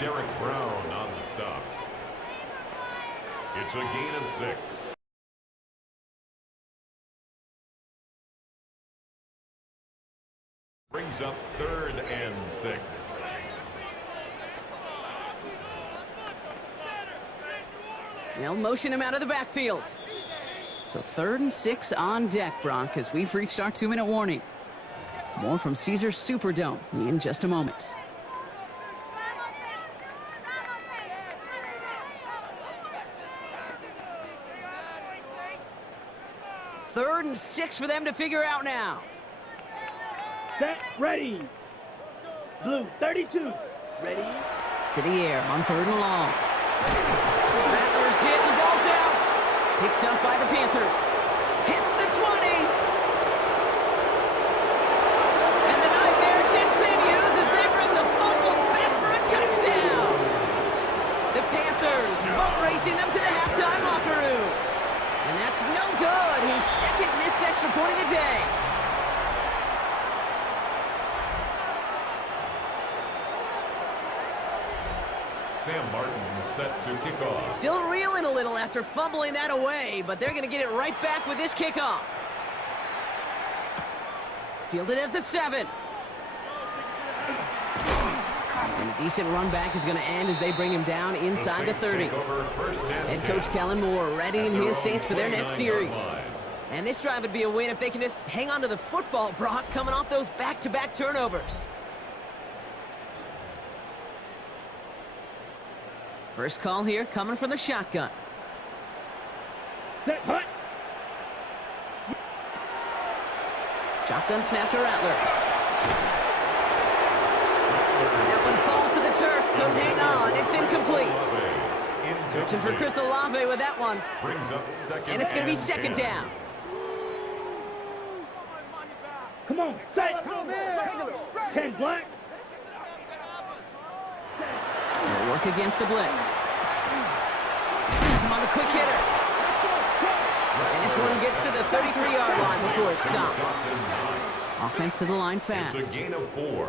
Derek Brown on the stop. It's a gain of 6. Brings up 3rd and 6. They'll motion him out of the backfield. So 3rd and 6 on deck, Brock, as we've reached our 2-minute warning. More from Caesars Superdome in just a moment. Third and 6 for them to figure out now. Set, ready. Blue, 32. Ready. To the air on 3rd and long. Rattlers hit, the ball's out. Picked up by the Panthers. Hits the 20. And the nightmare continues as they bring the fumble back for a touchdown. The Panthers boat racing them to the halftime locker room. And that's no good. His 2nd missed extra point of the day. Sam Martin set to kick off. Still reeling a little after fumbling that away, but they're going to get it right back with this kickoff. Fielded at the 7. And a decent run back is going to end as they bring him down inside the 30. Head coach Kellen Moore readying his Saints for their next series. And this drive would be a win if they can just hang on to the football, Brock, coming off those back-to-back turnovers. First call here coming from the shotgun. Set, hut. Shotgun snap to Rattler. That one falls to the turf. Couldn't hang on. It's incomplete. Searching for Chris Olave with that one. And it's going to be 2nd down. Come on, set. 10 black. They'll work against the blitz. He's him on the quick hitter. And this one gets to the 33-yard line before it's stopped. Offense to the line fast. It's a gain of 4.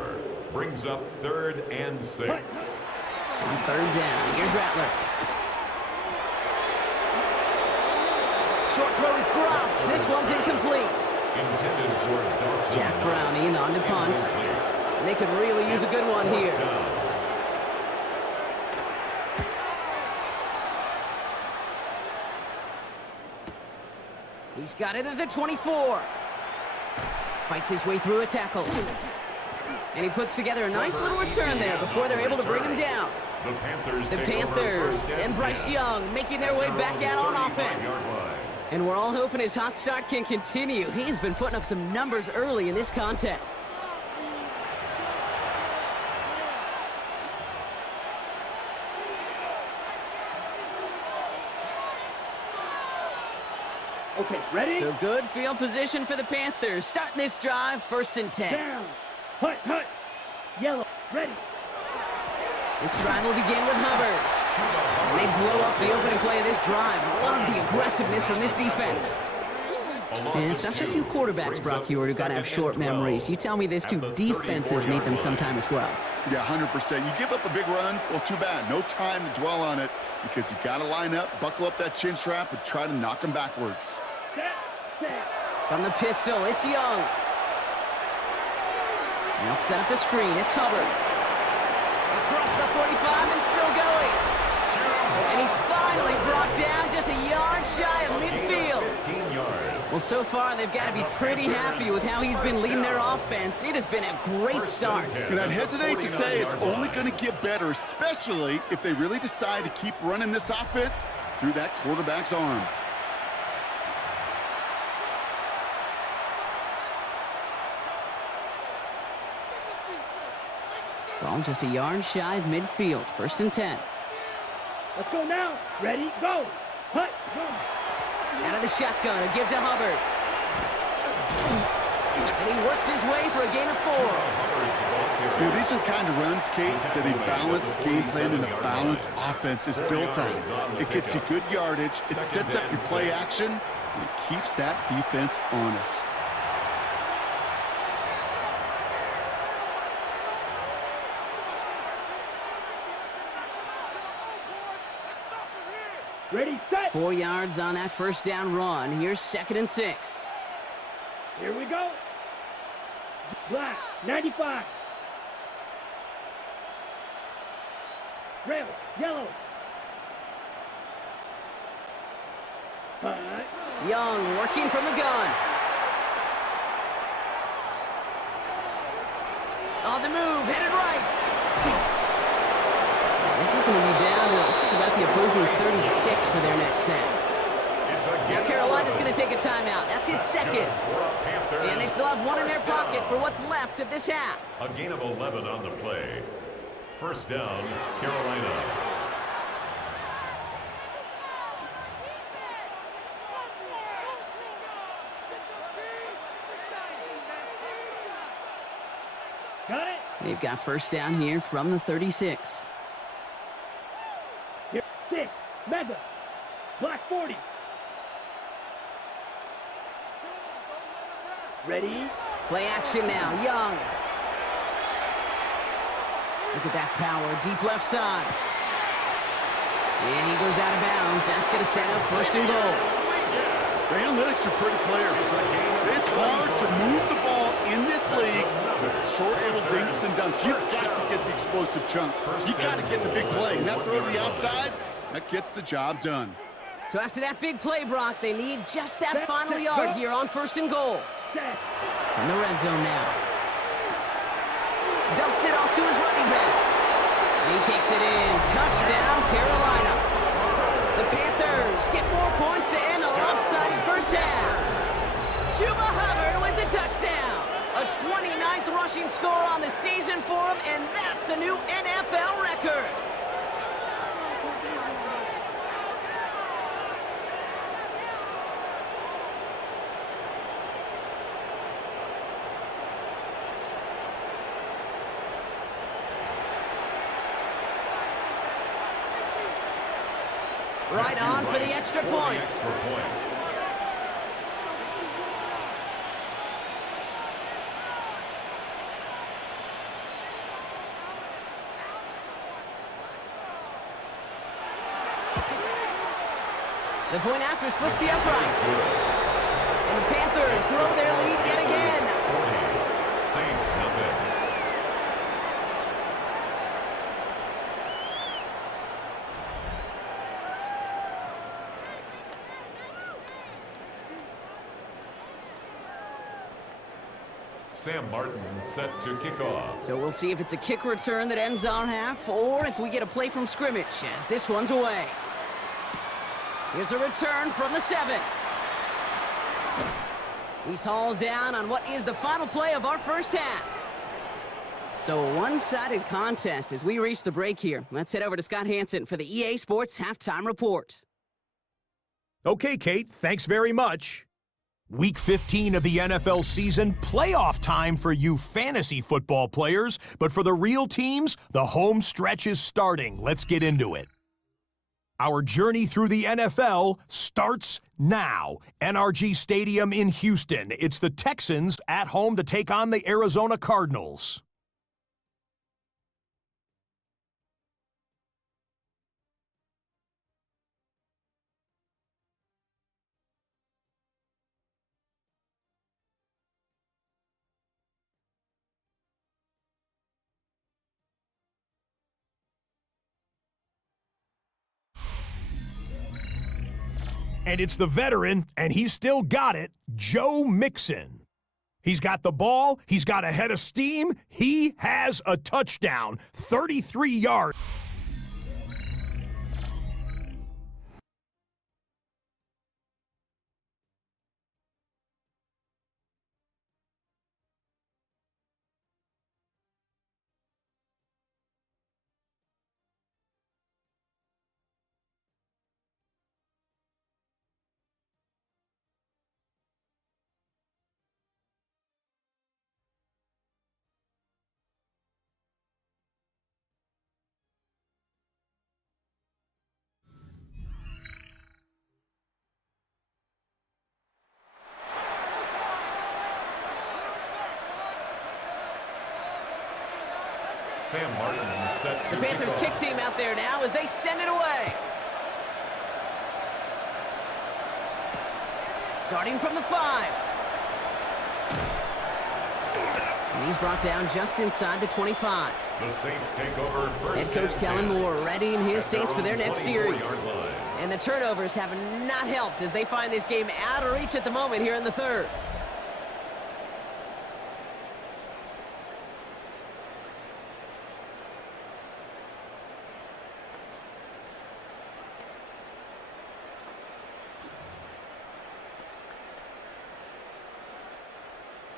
Brings up 3rd and 6. On 3rd down, here's Rattler. Short throw is dropped. This one's incomplete. Intended for Dawson. Jack Brownie on to punt. And they could really use a good one here. He's got it at the 24. Fights his way through a tackle. And he puts together a nice little return there before they're able to bring him down. The Panthers and Bryce Young making their way back out on offense. And we're all hoping his hot start can continue. He's been putting up some numbers early in this contest. Okay, ready? So good field position for the Panthers. Starting this drive, 1st and 10. Down. Hut, hut. Yellow, ready. This drive will begin with Hubbard. And they blow up the opening play of this drive. Love the aggressiveness from this defense. And it's not just you quarterbacks, Brock Hewitt, who got to have short memories. You tell me this, too, defenses need them sometime as well. Yeah, 100%. You give up a big run, well, too bad. No time to dwell on it because you got to line up, buckle up that chin strap, and try to knock them backwards. From the pistol, it's Young. Now set up the screen, it's Hubbard. Across the 45 and still going. And he's finally brought down just a yard shy of midfield. Well, so far, they've got to be pretty happy with how he's been leading their offense. It has been a great start. And I'd hesitate to say it's only going to get better, especially if they really decide to keep running this offense through that quarterback's arm. Ball just a yard shy of midfield. 1st and 10. Let's go now. Ready, go. Hut, go. Out of the shotgun, a give to Hubbard. And he works his way for a gain of 4. You know, these are the kind of runs, Kate, that a balanced game plan and a balanced offense is built on. It gets you good yardage, it sets up your play action, and it keeps that defense honest. Ready, set. 4 yards on that first down run. Here's 2nd and 6. Here we go. Black, 95. Red, yellow. Young working from the gun. On the move, headed right. This is going to be down to, looks like about the opposing 36 for their next snap. Now Carolina's going to take a timeout. That's its 2nd. And they still have 1 in their pocket for what's left of this half. A gain of 11 on the play. First down, Carolina. Got it. They've got first down here from the 36. Here, 6. Mega. Black 40. Ready. Play action now. Young. Look at that power. Deep left side. And he goes out of bounds. That's going to set up 1st and goal. The analytics are pretty clear. It's hard to move the ball in this league with short little dinks and dunks. You've got to get the explosive chunk. You got to get the big play. And that throw to the outside, that gets the job done. So after that big play, Brock, they need just that final yard here on 1st and goal. In the red zone now. Dumps it off to his running back. And he takes it in. Touchdown, Carolina. The Panthers get more points to end a lopsided first half. Chuba Hubbard with the touchdown. A 29th rushing score on the season for him, and that's a new NFL record. Right on for the extra point. The point after splits the uprights. And the Panthers grow their lead yet again. 40. Saints nothing. Sam Martin set to kick off. So we'll see if it's a kick return that ends our half, or if we get a play from scrimmage, as this one's away. Here's a return from the 7. He's hauled down on what is the final play of our first half. So a one-sided contest as we reach the break here. Let's head over to Scott Hansen for the EA Sports Halftime Report. Okay, Kate, thanks very much. Week 15 of the NFL season, playoff time for you fantasy football players, but for the real teams, the home stretch is starting. Let's get into it. Our journey through the NFL starts now. NRG Stadium in Houston. It's the Texans at home to take on the Arizona Cardinals. And it's the veteran, and he's still got it, Joe Mixon. He's got the ball, he's got a head of steam, he has a touchdown, 33 yards. Sam Martin set to The Panthers kick team out there now as they send it away. Starting from the 5. And he's brought down just inside the 25. The Saints take over first. Head coach Kellen Moore readying his Saints for their next series. Line. And the turnovers have not helped as they find this game out of reach at the moment here in the 3rd.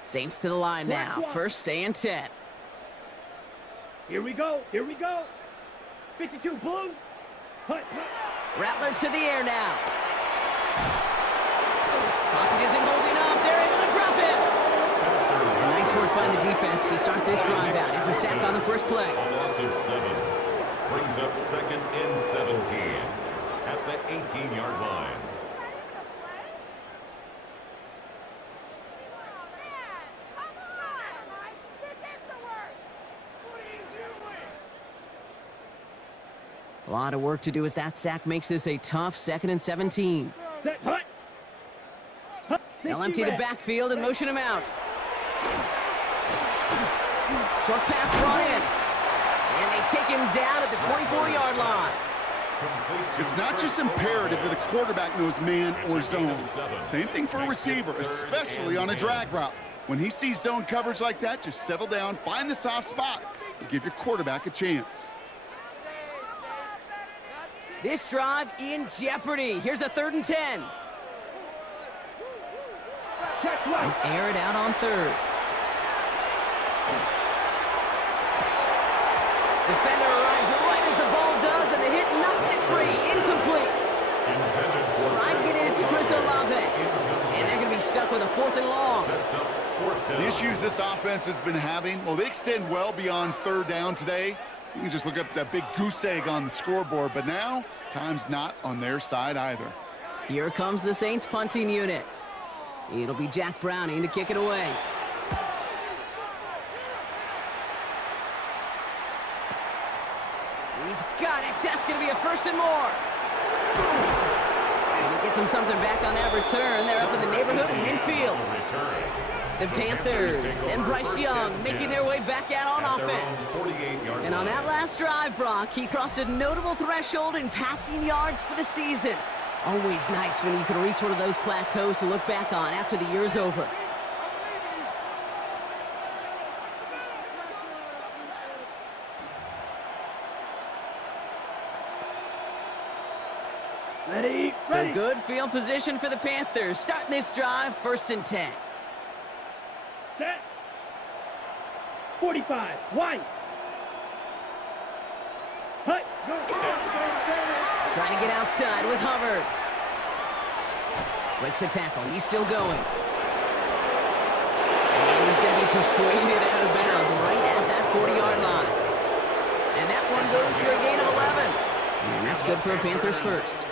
Saints to the line now. First and 10. Here we go. Here we go. 52 Blue. Hut. Rattler to the air now. Pocket isn't holding up. They're able to drop it. Nice work by the defense to start this drive out. It's a sack on the first play. A loss of 7. Brings up 2nd and 17 at the 18-yard line. A lot of work to do as that sack makes this a tough 2nd and 17. Hut. They'll empty the backfield and motion him out. Short pass brought in. And they take him down at the 24-yard line. It's not just imperative that a quarterback knows man or zone. Same thing for a receiver, especially on a drag route. When he sees zone coverage like that, just settle down, find the soft spot, and give your quarterback a chance. This drive in jeopardy. Here's a 3rd and 10. Air it out on 3rd. Defender arrives right as the ball does, and the hit knocks it free. Incomplete. Try to get it to Chris Olave. And they're going to be stuck with a 4th and long. The issues this offense has been having, well, they extend well beyond 3rd down today. You can just look up that big goose egg on the scoreboard, but now, time's not on their side either. Here comes the Saints punting unit. It'll be Jack Browning to kick it away. He's got it. That's going to be a 1st and more. And he gets him something back on that return. They're up in the neighborhood of midfield. The Panthers and Bryce Young making their way back out on offense. And on that last drive, Brock, he crossed a notable threshold in passing yards for the season. Always nice when you can reach one of those plateaus to look back on after the year's over. Ready. So good field position for the Panthers. Starting this drive, 1st and 10. Set. 45. White. Hut. Go. Trying to get outside with Hubbard. Breaks a tackle. He's still going. And he's going to be persuaded out of bounds right at that 40-yard line. And that one goes for a gain of 11. And that's good for a Panthers 1st.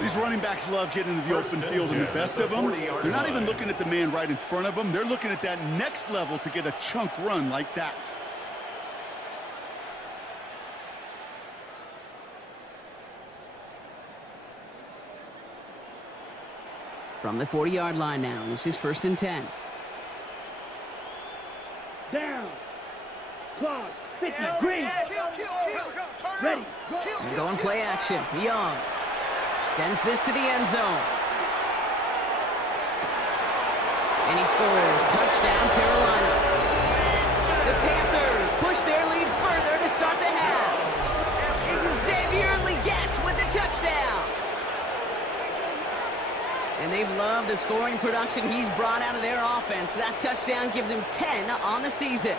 These running backs love getting into the open field, and the best of them, they're not even looking at the man right in front of them. They're looking at that next level to get a chunk run like that. From the 40-yard line now, this is 1st and 10. Down. Claws. 50. Green. Ready. Go. And going play action. Young sends this to the end zone. And he scores. Touchdown, Carolina. The Panthers push their lead further to start the half. Xavier Legette with the touchdown. And they've loved the scoring production he's brought out of their offense. That touchdown gives him 10 on the season.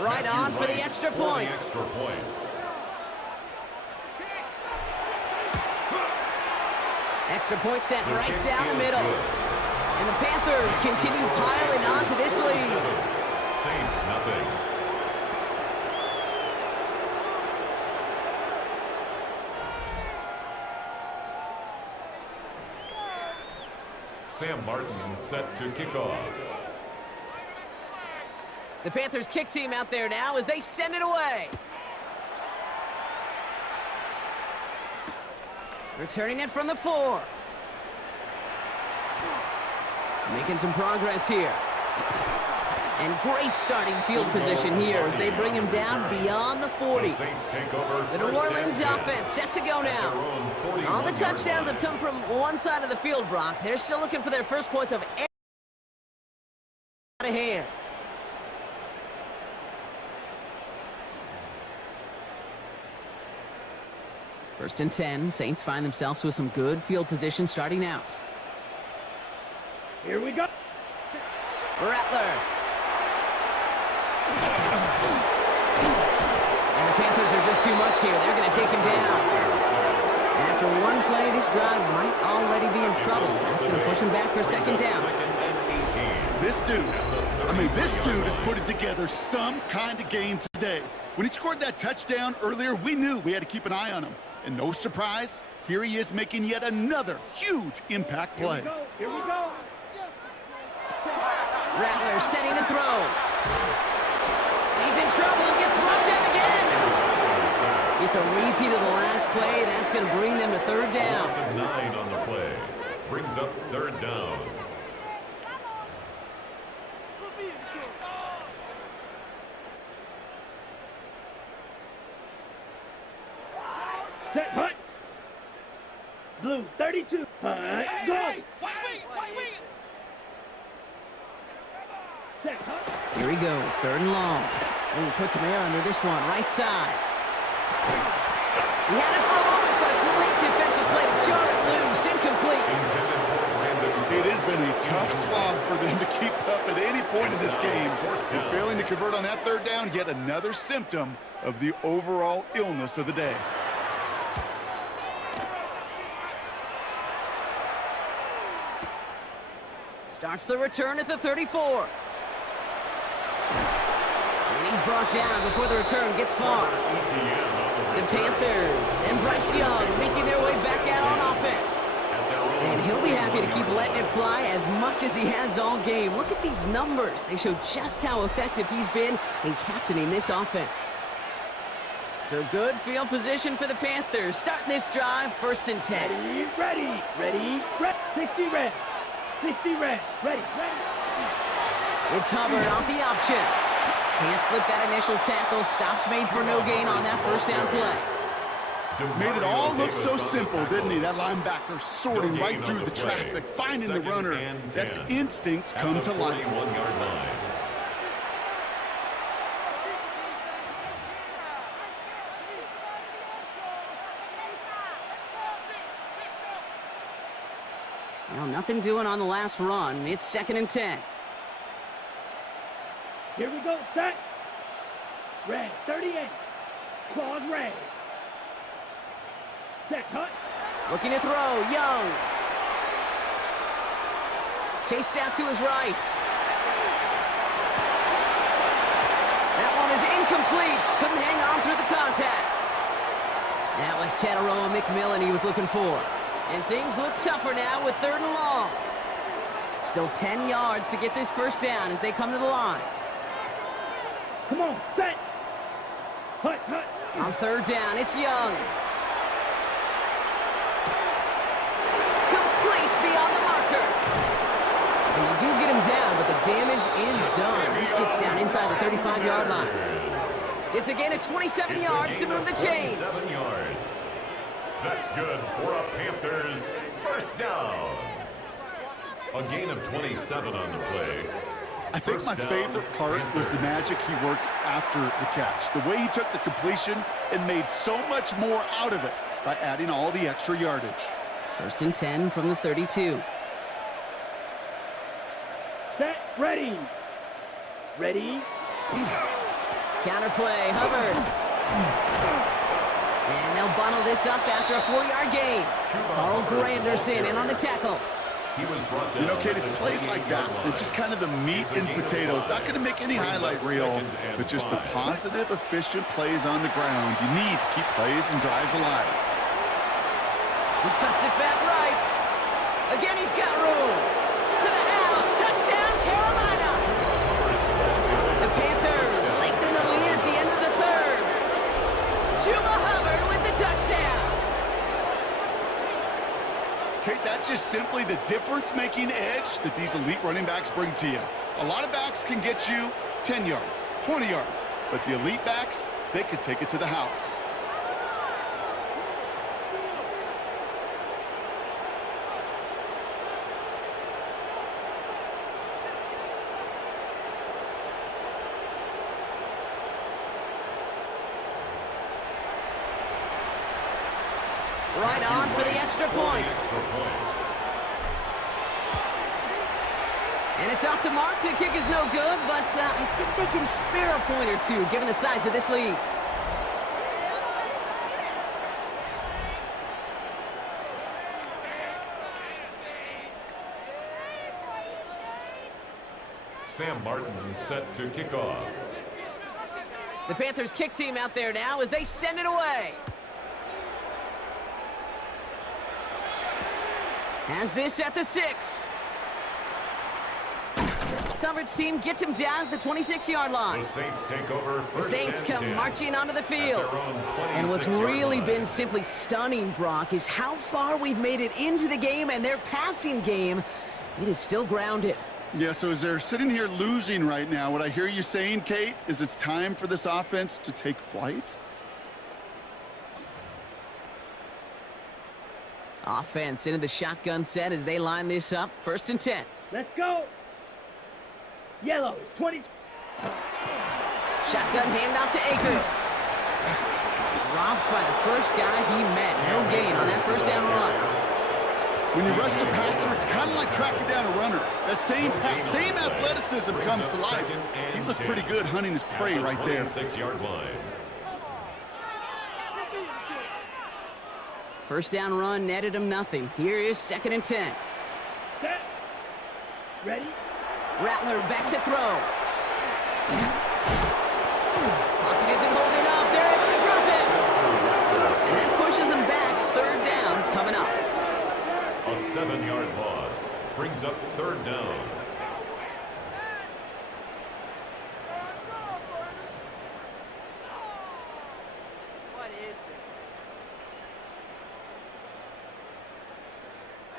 Right on for the extra point. Extra point sent right down the middle. And the Panthers continue piling onto this lead. Saints nothing. Sam Martin set to kick off. The Panthers kick team out there now as they send it away. Returning it from the 4. Making some progress here. And great starting field position here as they bring him down beyond the 40. The New Orleans offense set to go now. All the touchdowns have come from one side of the field, Brock. They're still looking for their first points of out of hand. First and 10, Saints find themselves with some good field position starting out. Here we go. Rattler. And the Panthers are just too much here. They're going to take him down. And after one play, this drive might already be in trouble. That's going to push him back for second down. This dude is putting together some kind of game today. When he scored that touchdown earlier, we knew we had to keep an eye on him. And no surprise, here he is making yet another huge impact play. Here we go. Rattler setting to throw. He's in trouble and gets brought down again. It's a repeat of the last play. That's going to bring them to third down. Loss of 9 on the play. Brings up third down. Set, hut. Blue, 32. Hut, go. Set, hut. Here he goes, third and long. Ooh, puts some air under this one, right side. He had it for a moment, but a great defensive play to jar it loose, incomplete. It has been a tough slog for them to keep up at any point in this game. And failing to convert on that third down, yet another symptom of the overall illness of the day. Starts the return at the 34. And he's brought down before the return gets far. The Panthers and Bryce Young making their way back out on offense. And he'll be happy to keep letting it fly as much as he has all game. Look at these numbers. They show just how effective he's been in captaining this offense. So good field position for the Panthers. Starting this drive, first and 10. Ready. 60 red. 60 red. Ready. It's Hubbard off the option. Can't slip that initial tackle. Stops made for no gain on that first down play. Made it all look so simple, didn't he? That linebacker sorting right through the traffic, finding the runner. That's instincts come to life. Well, nothing doing on the last run. It's second and 10. Here we go. Set. Red. 38. Claws red. Set. Hut. Looking to throw. Young. Chased out to his right. That one is incomplete. Couldn't hang on through the contact. That was Tataroa McMillan he was looking for. And things look tougher now with third and long. Still 10 yards to get this first down as they come to the line. Come on, set. Hut. On third down, it's Young. Complete beyond the marker. And they do get him down, but the damage is done. This gets down inside the 35-yard line. It's again at 27 yards to move the chains. 7 yards. That's good for a Panthers first down. A gain of 27 on the play. I think my favorite part was the magic he worked after the catch. The way he took the completion and made so much more out of it by adding all the extra yardage. First and 10 from the 32. Set. Ready. Counterplay, Hubbard. And they'll bundle this up after a 4-yard gain. Carl Granderson in on the tackle. He was brought down. You know, Kate, it's plays like that. It's just kind of the meat and potatoes. Not going to make any highlight reel, but just the positive, efficient plays on the ground. You need to keep plays and drives alive. He cuts it back right. Again, he's got room. To the house. Touchdown, Carolina. The Panthers lengthen the lead at the end of the third. Chuba Hubbard with the touchdown. Kate, that's just simply the difference-making edge that these elite running backs bring to you. A lot of backs can get you 10 yards, 20 yards, but the elite backs, they could take it to the house. Right on for the extra point. And it's off the mark. The kick is no good, but I think they can spare a point or two, given the size of this lead. Sam Martin set to kick off. The Panthers kick team out there now as they send it away. Has this at the 6. Coverage team gets him down at the 26-yard line. The Saints take over. The Saints come marching onto the field. And what's really been simply stunning, Brock, is how far we've made it into the game, and their passing game, it is still grounded. Yeah, so as they're sitting here losing right now, what I hear you saying, Kate, is it's time for this offense to take flight? Offense into the shotgun set as they line this up. 1st and 10. Let's go. Yellow, 20. Shotgun handoff to Akers. Robbed by the first guy he met. No gain on that 1st down run. When you rush the passer, it's kind of like tracking down a runner. That same pass, same athleticism comes to life. He looked pretty good hunting his prey right there. 26-yard line. 1st down run netted him nothing. Here is 2nd and 10. Set. Ready? Rattler back to throw. Pocket isn't holding up. They're able to drop it. And that pushes them back. 3rd down coming up. A 7-yard loss brings up 3rd down.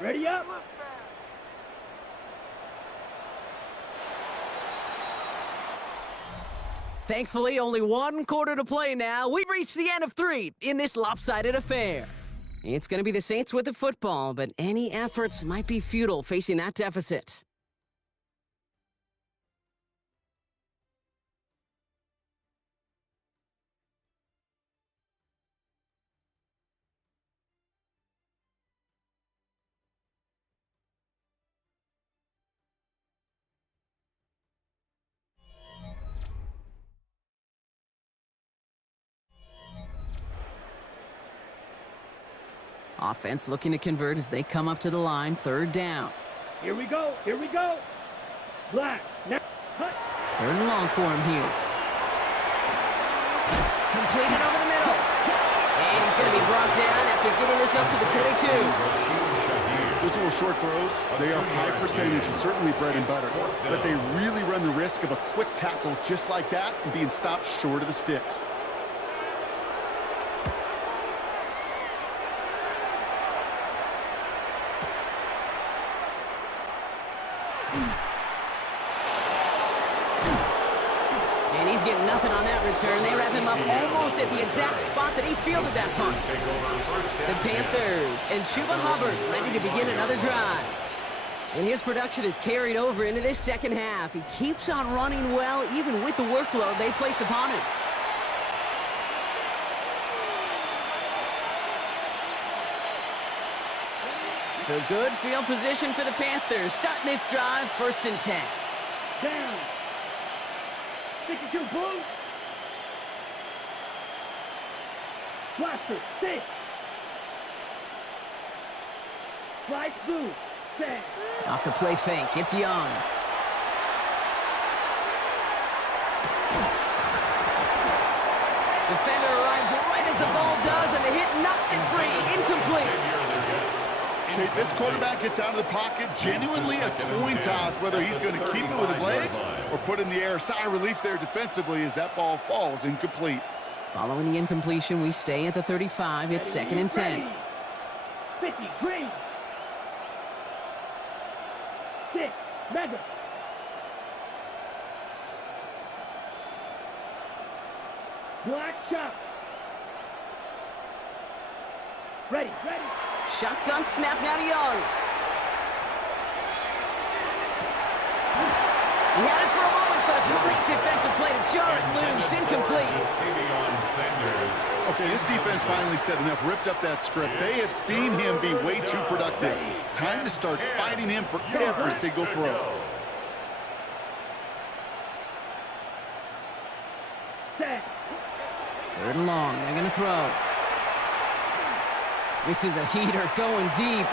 Ready up. Thankfully, only 1 quarter to play now. We've reached the end of 3 in this lopsided affair. It's going to be the Saints with the football, but any efforts might be futile facing that deficit. Offense looking to convert as they come up to the line. 3rd down. Here we go. Here we go. Black. Now. Cut. 3rd and long for him here. Completed over the middle. And he's going to be brought down after getting this up to the 22. Those little short throws, they are high percentage and certainly bread and butter. But they really run the risk of a quick tackle just like that and being stopped short of the sticks. And he's getting nothing on that return. They wrap him up almost at the exact spot that he fielded that punt. The Panthers and Chuba Hubbard ready to begin another drive. And his production is carried over into this 2nd half. He keeps on running well, even with the workload they placed upon him. So good field position for the Panthers. Starting this drive, 1st and 10. Down. 62 blue. Blaster. 6. Flight blue. Set. Off the play fake, it's Young. Defender arrives right as the ball does, and the hit knocks it free. Incomplete. Okay, this quarterback gets out of the pocket, genuinely a coin toss, whether he's going to keep it with his legs or put it in the air. Sigh of relief there defensively as that ball falls incomplete. Following the incompletion, we stay at the 35. It's 2nd and 10. 50, green. 6, mega. Black shot. Ready. Shotgun snap now to Young. He had it for a moment, but a great defensive play to jar it loose. Incomplete. Okay, this defense finally said enough, ripped up that script. They have seen him be way too productive. Time to start fighting him for every single throw. Set. 3rd and long, they're going to throw. This is a heater going deep.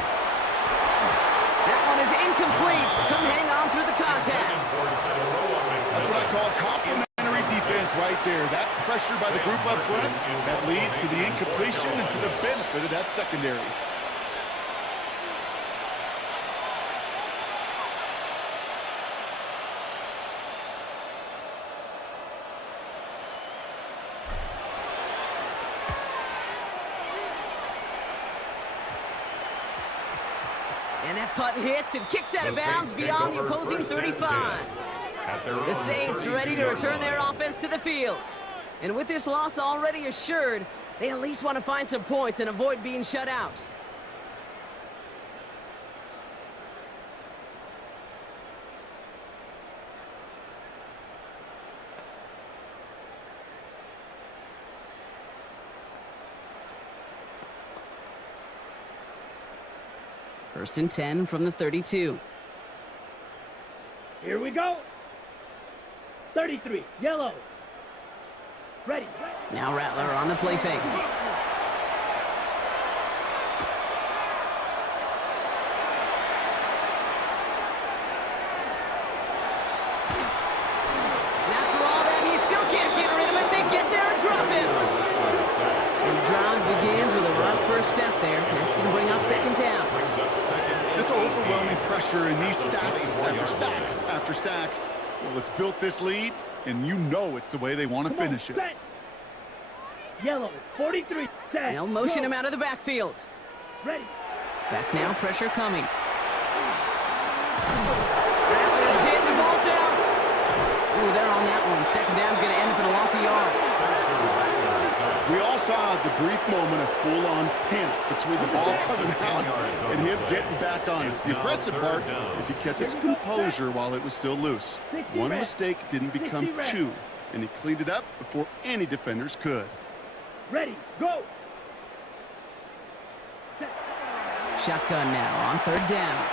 That one is incomplete. Couldn't hang on through the contact. That's what I call complimentary defense right there. That pressure by the group up front, that leads to the incompletion and to the benefit of that secondary. And that punt hits and kicks out of bounds beyond the opposing 35. The Saints ready to return their offense to the field. And with this loss already assured, they at least want to find some points and avoid being shut out. First and 10 from the 32. Here we go. 33, yellow. Ready. Now Rattler on the play fake. And after all that, he still can't get rid of it. They get there and drop him. And the drive begins with a rough first step there. That's going to bring up 2nd down. This overwhelming pressure and these sacks after sacks after sacks, well, it's built this lead, and you know it's the way they want to finish it. Set. Yellow, 43, set. They'll motion him out of the backfield. Ready. Back now, pressure coming. Rattler's hit, the ball's out. Ooh, they're on that one. 2nd down's going to end up in a loss of yards. We all saw the brief moment of full-on panic between the ball coming out and him getting back on it. The impressive part is he kept his composure while it was still loose. One mistake didn't become two, and he cleaned it up before any defenders could. Ready, go. Shotgun now on 3rd down.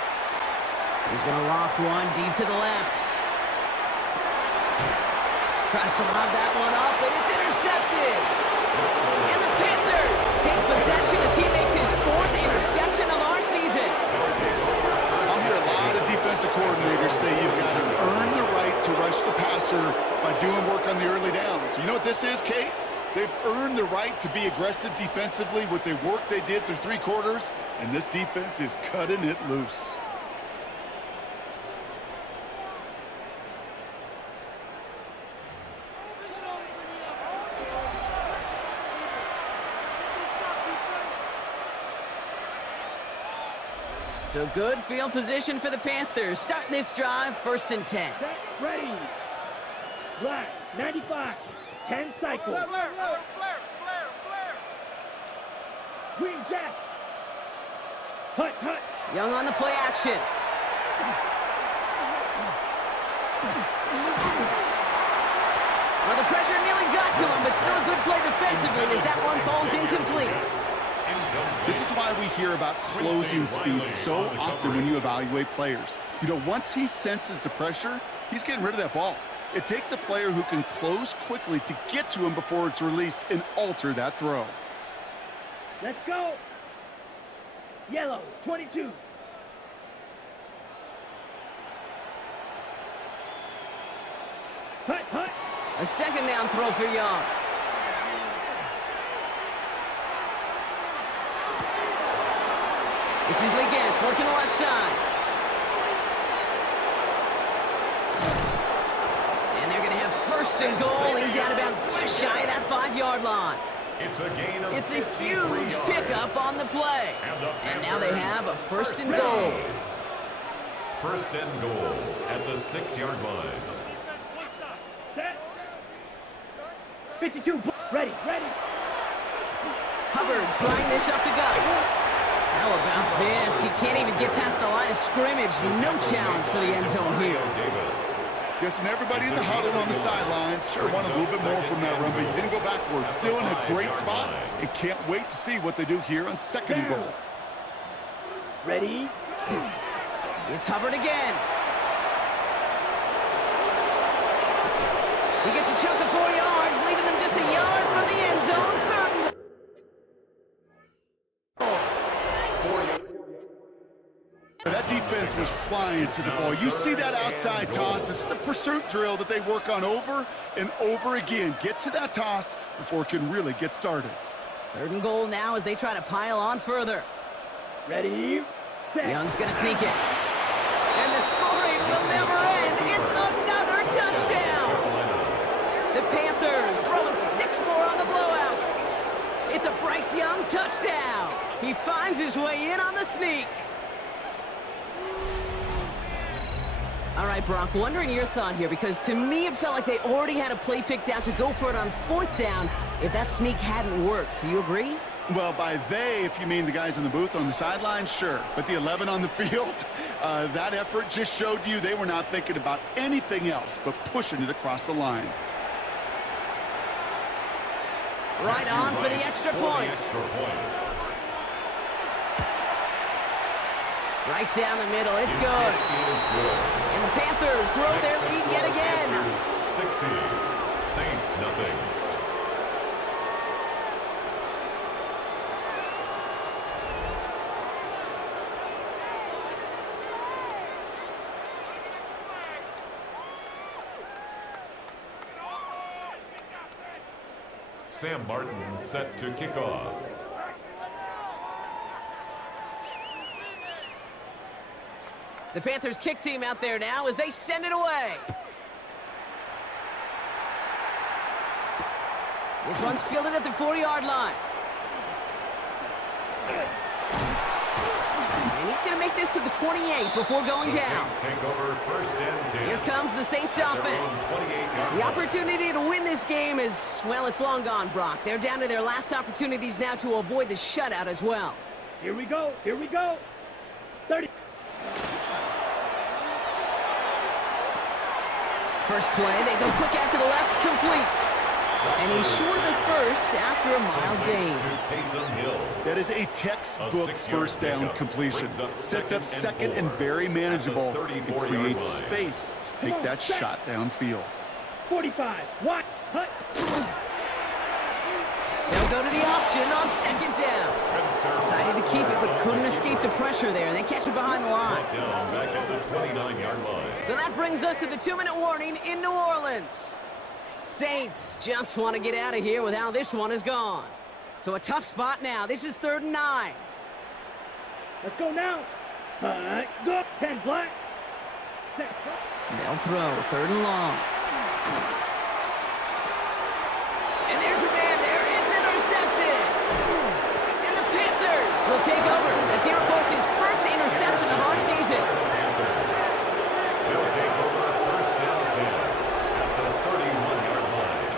He's going to loft one deep to the left. Tries to lob that one up, and it's intercepted. And the Panthers take possession as he makes his 4th interception of our season. I'll hear a lot of defensive coordinators say you've got to earn the right to rush the passer by doing work on the early downs. You know what this is, Kate? They've earned the right to be aggressive defensively with the work they did through 3 quarters, and this defense is cutting it loose. So good field position for the Panthers. Starting this drive, 1st and 10. Set, ready. Black, 95, 10 cycles. Green jack. Hut. Young on the play action. Well, the pressure nearly got to him, but still a good play defensively as that one falls incomplete. This is why we hear about closing speed so often when you evaluate players. You know, once he senses the pressure, he's getting rid of that ball. It takes a player who can close quickly to get to him before it's released and alter that throw. Let's go. Yellow, 22. A second down throw for Young. This is Legance working the left side. And they're going to have first and goal. He's out of bounds just shy of that 5-yard line. It's a gain of It's a huge yards. pickup on the play. And now they have a first and goal. First and goal at the 6-yard line. Set. 52, ready. Hubbard flying this up the gut. How about this? He can't even get past the line of scrimmage. No challenge for the end zone here. Guessing everybody in the huddle on the sidelines sure wanted a little bit more from that run, but he didn't go backwards. Still in a great spot, and can't wait to see what they do here on second and goal. Ready. It's Hubbard again. He gets a chunk of 4 yards, leaving them just a yard from the end zone. Third and goal. That defense was flying to the ball. You see that outside toss. This is a pursuit drill that they work on over and over again. Get to that toss before it can really get started. Third and goal now as they try to pile on further. Ready. Set. Young's going to sneak it. And the scoring will never end. It's another touchdown. The Panthers throwing 6 more on the blowout. It's a Bryce Young touchdown. He finds his way in on the sneak. All right, Brock, wondering your thought here, because to me it felt like they already had a play picked out to go for it on 4th down if that sneak hadn't worked. Do you agree? Well, by they, if you mean the guys in the booth on the sideline, sure. But the 11 on the field, that effort just showed you they were not thinking about anything else but pushing it across the line. Right on for the extra point. Right down the middle, it's good. And the Panthers grow their lead yet again. 60, Saints nothing. Sam Martin set to kick off. The Panthers kick team out there now as they send it away. This one's fielded at the 4-yard line. And he's going to make this to the 28 before going down. Saints take over first and 10. Here comes the Saints offense. The opportunity to win this game is, well, it's long gone, Brock. They're down to their last opportunities now to avoid the shutout as well. Here we go. 30. First play, they go quick out to the left, complete. And he's short of the first after a mile gain. That is a textbook first down completion. Sets up second and very manageable and creates space to take that shot downfield. 45. What? Hut. They'll go to the option on second down. Decided to keep it, but couldn't escape the pressure there. They catch it behind the line. Back at the 29-yard line. So that brings us to the 2-minute warning in New Orleans. Saints just want to get out of here with how this one is gone. So a tough spot now. This is 3rd and 9. Let's go now. Go. 10 black. They'll throw 3rd and long. And there's a man there. It's intercepted. And the Panthers will take over as he reports his first interception of our season. They'll take over first down 10 at the 31-yard line.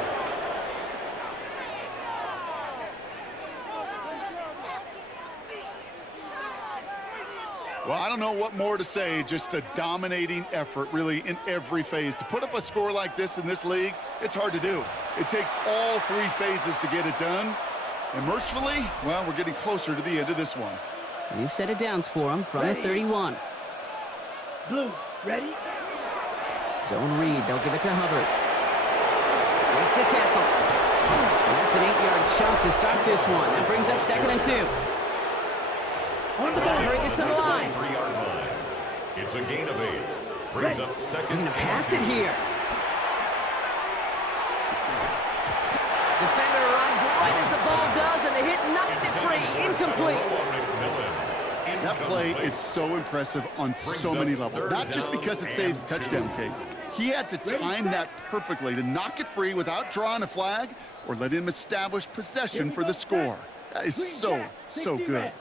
Well, I don't know what more to say. Just a dominating effort, really, in every phase. To put up a score like this in this league, it's hard to do. It takes all 3 phases to get it done. And mercifully, well, we're getting closer to the end of this one. You've set it downs for him from the 31. Blue, ready? Zone read. They'll give it to Hubbard. Makes the tackle. That's an 8-yard chunk to start this one. That brings up 2nd and 2. On the ball. Hurry this to the line. 3-yard line. It's a gain of 8. Brings up 2nd. They're going to pass it here. right as the ball does, and the hit knocks it free. Incomplete. That play is so impressive on so many levels. Not just because it saves a touchdown, Kate. He had to time that perfectly to knock it free without drawing a flag or let him establish possession for the score. That is so good.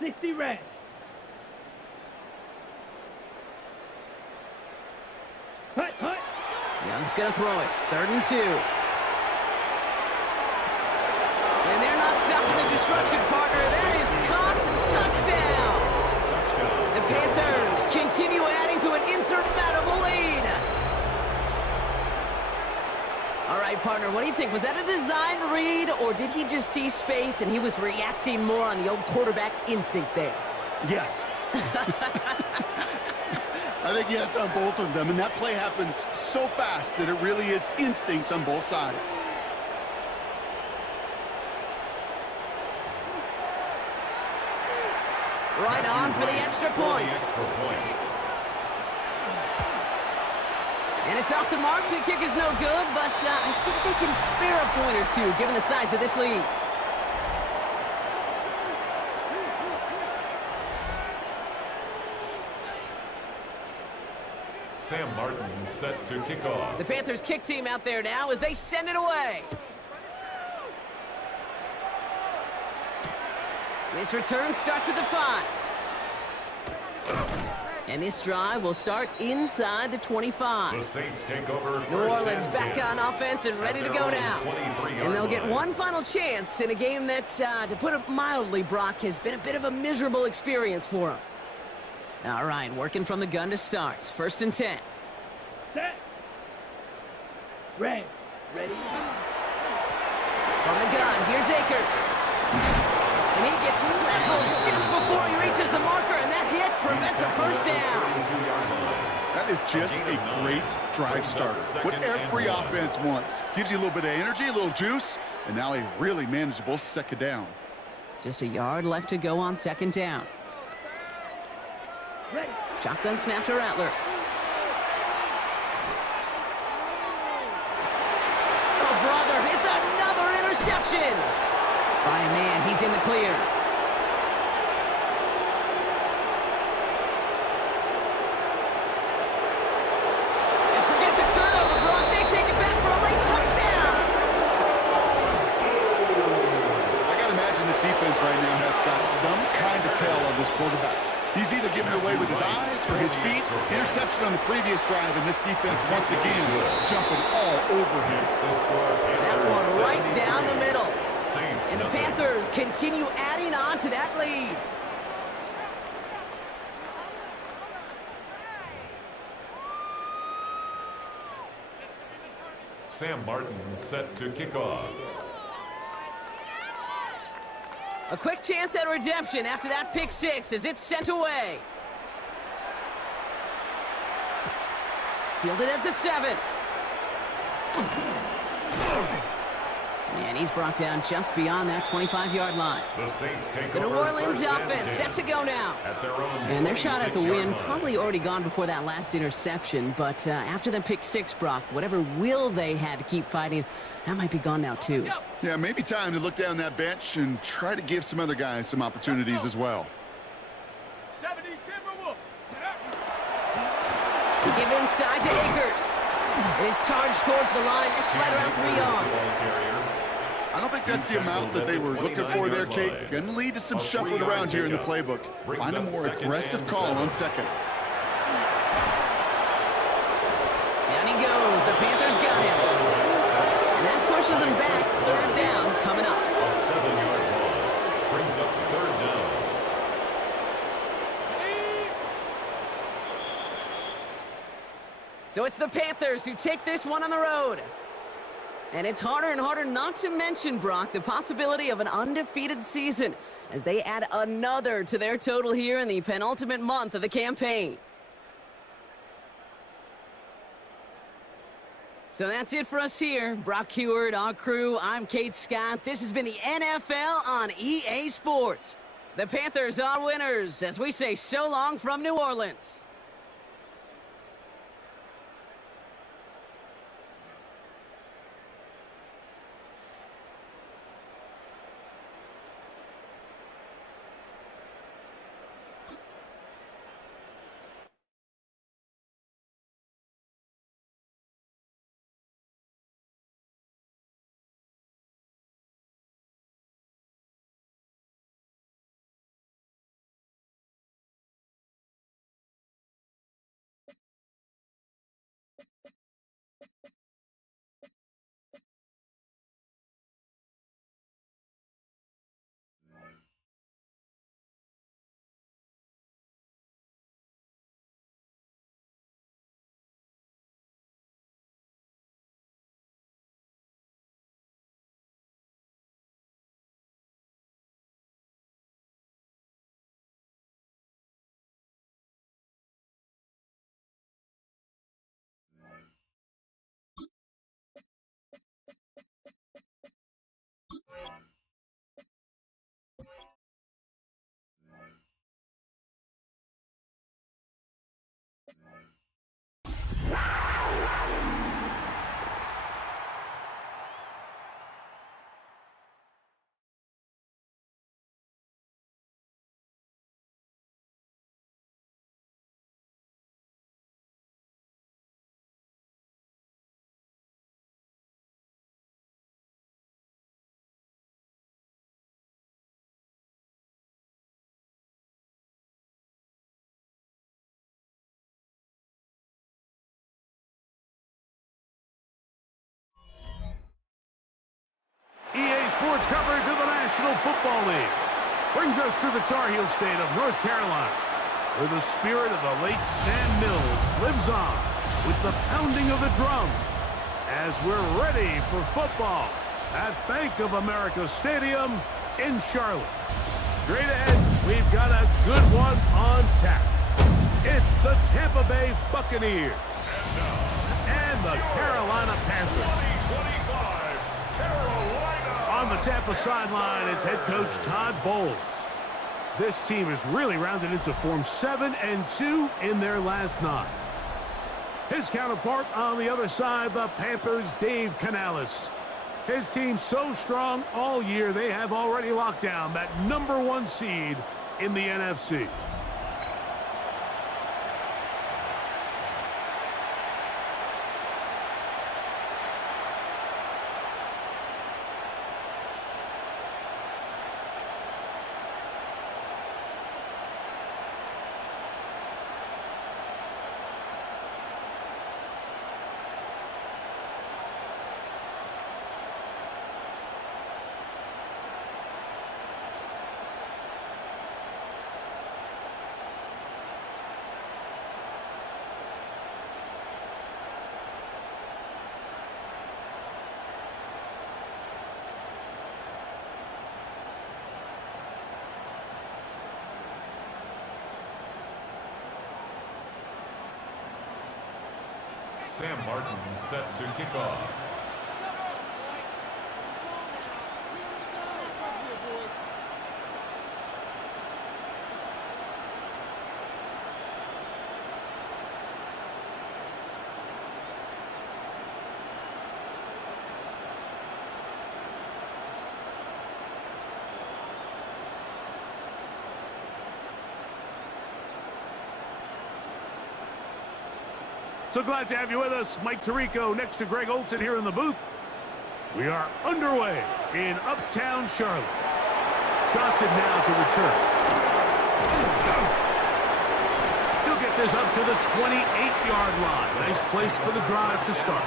60 red. Hut, hut. Young's going to throw it. 3rd and 2. And they're not stopping the destruction, partner. That is caught. Touchdown. The Panthers continue adding to an insurmountable lead. All right, partner, what do you think? Was that a design read, or did he just see space and he was reacting more on the old quarterback instinct there? Yes. I think yes on both of them, and that play happens so fast that it really is instincts on both sides. Right on for the extra point. And it's off the mark. The kick is no good, but I think they can spare a point or two, given the size of this lead. Sam Martin set to kick off. The Panthers kick team out there now as they send it away. This return starts at the 5. And this drive will start inside the 25. The Saints take over. New Orleans back on offense and ready to go now. And they'll get one final chance in a game that, to put it mildly, Brock, has been a bit of a miserable experience for them. All right, working from the gun to start. 1st and 10. Set. Red. Ready. From the gun, here's Akers. And he gets leveled just before he reaches the marker, and that hit prevents a 1st down. That is just a great drive starter. What every offense wants. Gives you a little bit of energy, a little juice, and now a really manageable 2nd down. Just a yard left to go on 2nd down. Ready. Shotgun snap to Rattler. Oh, brother, it's another interception. By a man, he's in the clear. And forget the turnover, Brock. They take it back for a late touchdown. I got to imagine this defense right now has got some kind of tail on this quarterback. He's either giving it away with his eyes or his feet. Interception on the previous drive, and this defense once again jumping all over him. That one right down the middle. And the Panthers continue adding on to that lead. Sam Martin set to kick off. A quick chance at redemption after that pick 6 as it's sent away. Fielded at the 7. And he's brought down just beyond that 25-yard line. The Saints take The New over. Orleans offense set to go now. At their own And their shot at the 26-yard win line. probably already gone before that last interception. But after the pick 6, Brock, whatever will they had to keep fighting, that might be gone now too. Yeah, maybe time to look down that bench and try to give some other guys some opportunities as well. 70 Timberwolves. Give inside to Akers. It is charged towards the line. It's right around 3 yards. I don't think that's the amount that they were looking for there, Kate. Going to lead to some shuffling around here in the playbook. Find a more aggressive call on 2nd. Down he goes. The Panthers got him. And that pushes him back. 3rd down coming up. A 7-yard loss brings up 3rd down. So it's the Panthers who take this one on the road. And it's harder and harder not to mention, Brock, the possibility of an undefeated season as they add another to their total here in the penultimate month of the campaign. So that's it for us here. Brock Heward, our crew, I'm Kate Scott. This has been the NFL on EA Sports. The Panthers are winners as we say so long from New Orleans. sports coverage of the National Football League brings us to the Tar Heel state of North Carolina, where the spirit of the late Sam Mills lives on with the pounding of the drum as we're ready for football at Bank of America Stadium in Charlotte. Straight ahead, we've got a good one on tap. It's the Tampa Bay Buccaneers and the Carolina Panthers. On the Tampa sideline, it's head coach Todd Bowles. This team has really rounded into form 7-2 in their last 9. His counterpart on the other side, the Panthers' Dave Canales. His team so strong all year, they have already locked down that #1 seed in the NFC. Sam Martin set to kick off. So glad to have you with us. Mike Tirico next to Greg Olson here in the booth. We are underway in Uptown Charlotte. Johnson now to return. He'll get this up to the 28-yard line. Nice place for the drive to start.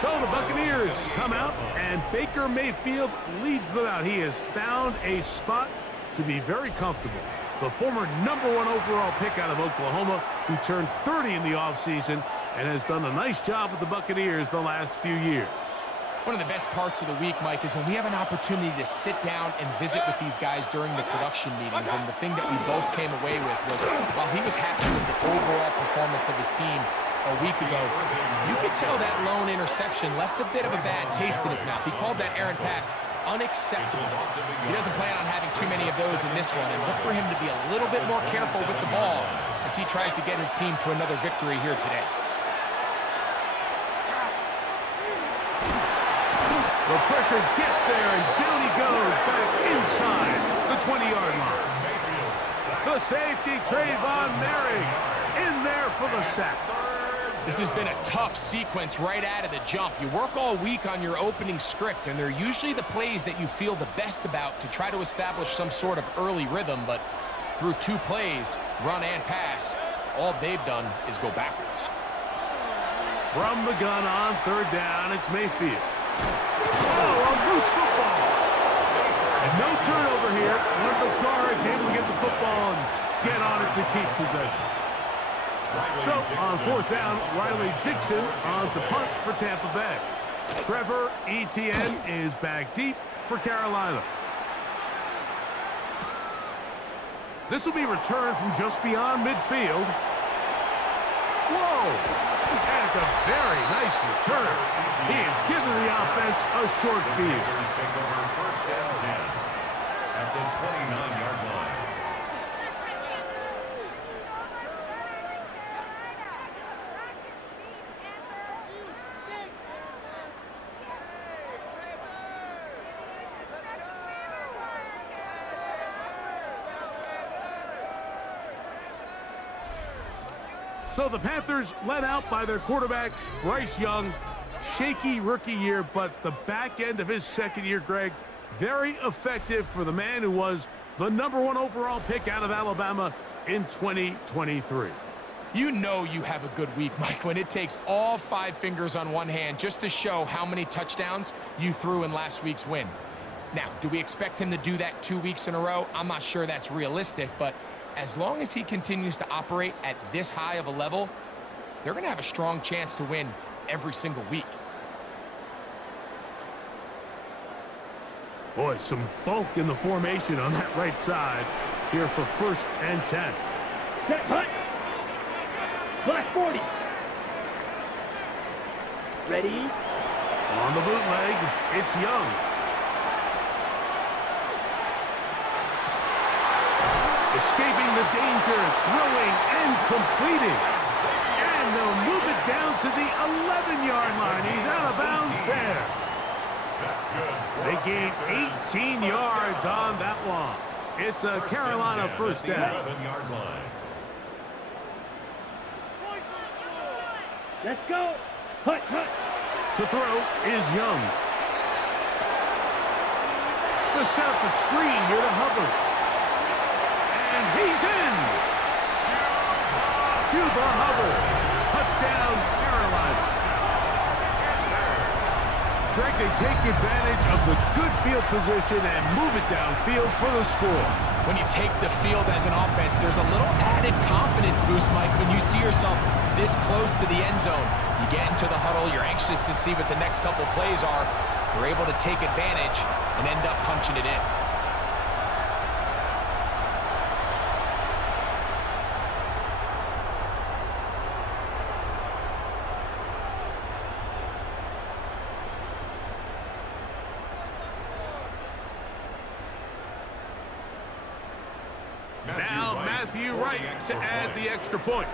So the Buccaneers come out, and Baker Mayfield leads them out. He has found a spot to be very comfortable. The former #1 overall pick out of Oklahoma, who turned 30 in the offseason and has done a nice job with the Buccaneers the last few years. One of the best parts of the week, Mike, is when we have an opportunity to sit down and visit with these guys during the production meetings. And the thing that we both came away with was, while he was happy with the overall performance of his team a week ago, you could tell that lone interception left a bit of a bad taste in his mouth. He called that errant pass unacceptable. He doesn't plan on having too many of those in this one, and look for him to be a little bit more careful with the ball as he tries to get his team to another victory here today. The pressure gets there, and down he goes back inside the 20-yard line. The safety, Trayvon Merrick, in there for the sack. This has been a tough sequence right out of the jump. You work all week on your opening script, and they're usually the plays that you feel the best about to try to establish some sort of early rhythm, but through 2 plays, run and pass, all they've done is go backwards. From the gun on 3rd down, it's Mayfield. Oh, a loose football. And no turnover here. One of the guards able to get the football and get on it to keep possession. So, on 4th down, Riley Dixon on to punt for Tampa Bay. Trevor Etienne is back deep for Carolina. This will be returned from just beyond midfield. Whoa! And it's a very nice return. He is giving the offense a short field. Take over 1st and 10 at the 29-yard line. So the Panthers led out by their quarterback, Bryce Young. Shaky rookie year, but the back end of his 2nd year, Greg, very effective for the man who was the #1 overall pick out of Alabama in 2023. You know you have a good week, Mike, when it takes all 5 fingers on one hand just to show how many touchdowns you threw in last week's win. Now, do we expect him to do that 2 weeks in a row? I'm not sure that's realistic, but as long as he continues to operate at this high of a level, they're going to have a strong chance to win every single week. Boy, some bulk in the formation on that right side here for 1st and 10. Set, hut. Black 40. Ready? On the bootleg, it's Young. Escaping the danger, throwing and completing. And they'll move it down to the 11-yard line. He's out of bounds there. That's good. They gain 18 yards on that one. It's a Carolina first down. 11-yard line. Let's go. Hut, hut. To throw is Young. To set up the screen here to Hubbard. And he's in. Cuba Hubbard. Touchdown, Carolina. Greg, they take advantage of the good field position and move it downfield for the score. When you take the field as an offense, there's a little added confidence boost, Mike, when you see yourself this close to the end zone. You get into the huddle, you're anxious to see what the next couple plays are. You're able to take advantage and end up punching it in. Now Matthew Wright to add the extra point.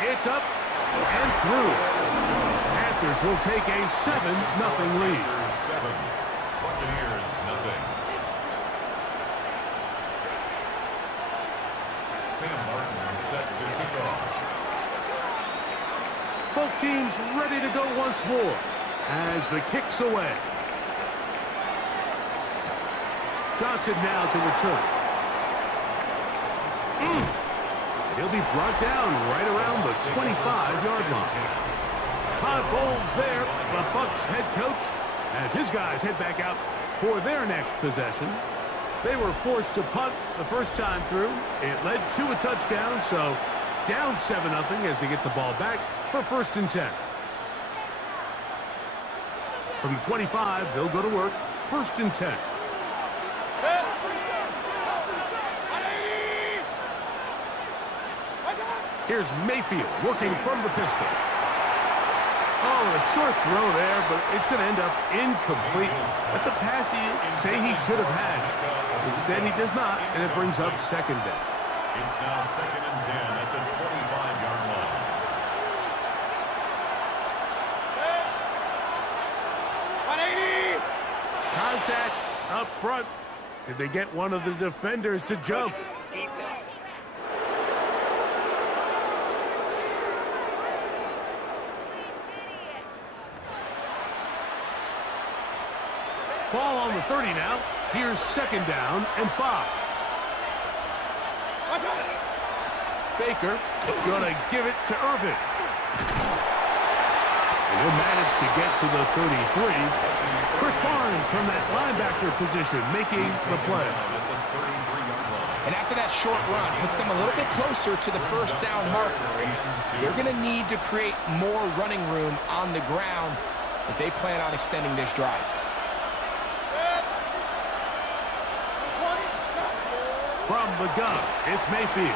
It's up and through. Panthers will take a 7-0 lead. 7. Buccaneers, nothing. Sam Martin set to kick off. Both teams ready to go once more as the kick's away. Johnson now to return. He'll be brought down right around the 25-yard line. Todd Bowles there, the Bucs head coach, as his guys head back out for their next possession. They were forced to punt the first time through. It led to a touchdown, so down 7-0 as they get the ball back for 1st and 10. From the 25, they'll go to work, 1st and 10. Here's Mayfield working from the pistol. Oh, a short throw there, but it's going to end up incomplete. That's a pass you say he should have had. Instead, he does not, and it brings up 2nd down. It's now 2nd and 10 at the 25-yard line. Contact up front. Did they get one of the defenders to jump? Ball on the 30 now. Here's 2nd down and 5. Baker going to give it to Irvin. And he'll manage to get to the 33. Chris Barnes from that linebacker position making the play. And after that short run, puts them a little bit closer to the 1st down marker. And they're going to need to create more running room on the ground if they plan on extending this drive. From the gun, it's Mayfield.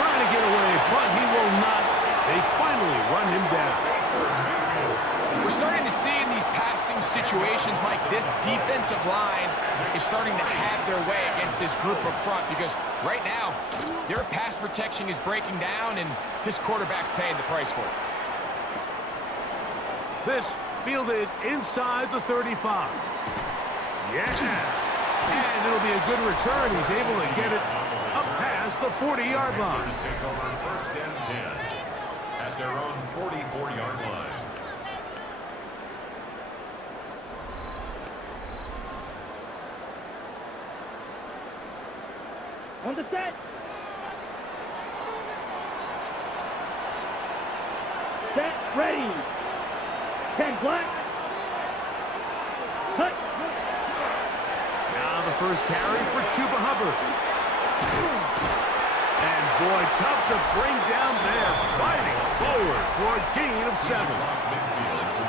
Trying to get away, but he will not. They finally run him down. We're starting to see in these passing situations, Mike, this defensive line is starting to have their way against this group up front because right now, their pass protection is breaking down and this quarterback's paying the price for it. This fielded inside the 35. Yeah. And it'll be a good return. He's able to get it up past the 40-yard line. Take over 1st and 10 at their own 44-yard line. On the set. Ready. 10 black. Cut. Now the first carry for Chuba Hubbard. And boy, tough to bring down there. Fighting forward for a gain of 7.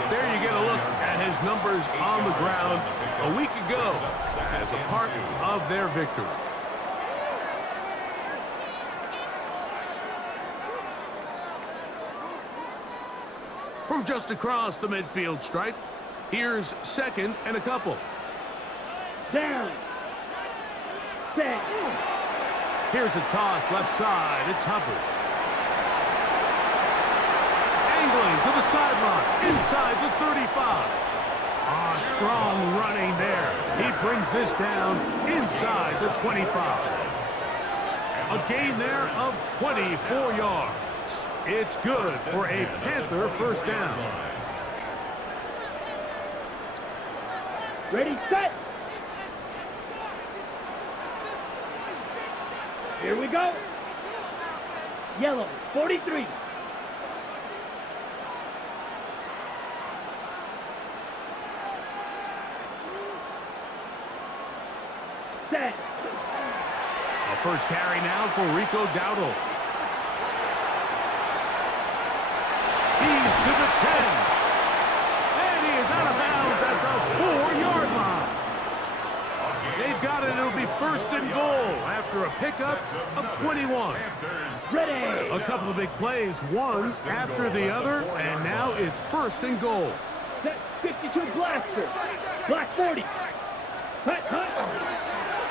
There you get a look at his numbers on the ground a week ago as a part of their victory. From just across the midfield stripe, here's 2nd and a couple. Down. Set. Here's a toss left side. It's Hubbard. Angling to the sideline, inside the 35. Strong running there. He brings this down inside the 25. A gain there of 24 yards. It's good for a Panther first down. Ready, set. Here we go. Yellow, 43. Set. A first carry now for Rico Dowdle. He's to the 10. And he is out of bounds at the 4-yard line. They've got it. It'll be 1st and goal after a pickup of 21. Ready. A couple of big plays, one after the other, and now it's 1st and goal. Set 52 blaster. Black 40. Cut, cut.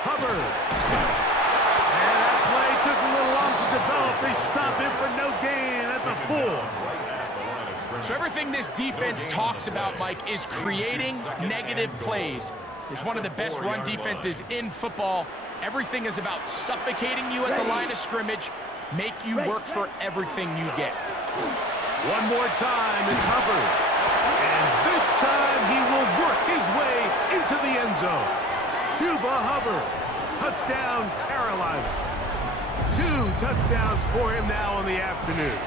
Hubbard. And that play took a little long to develop. They stop him for no gain at the 4. So everything this defense talks about, Mike, is creating negative plays. It's one of the best run defenses in football. Everything is about suffocating you at the line of scrimmage, make you work for everything you get. One more time, it's Hubbard. And this time he will work his way into the end zone. Chuba Hubbard, touchdown Carolina. 2 touchdowns for him now on the afternoon.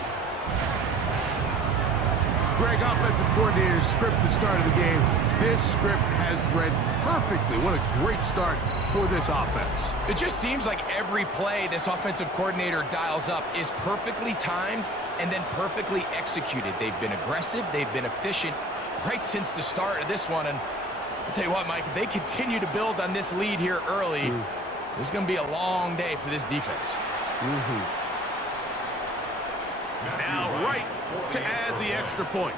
Greg, offensive coordinator's script the start of the game. This script has read perfectly. What a great start for this offense. It just seems like every play this offensive coordinator dials up is perfectly timed and then perfectly executed. They've been aggressive, they've been efficient right since the start of this one. And I'll tell you what, Mike, if they continue to build on this lead here early, this is going to be a long day for this defense. Now right to add the extra point.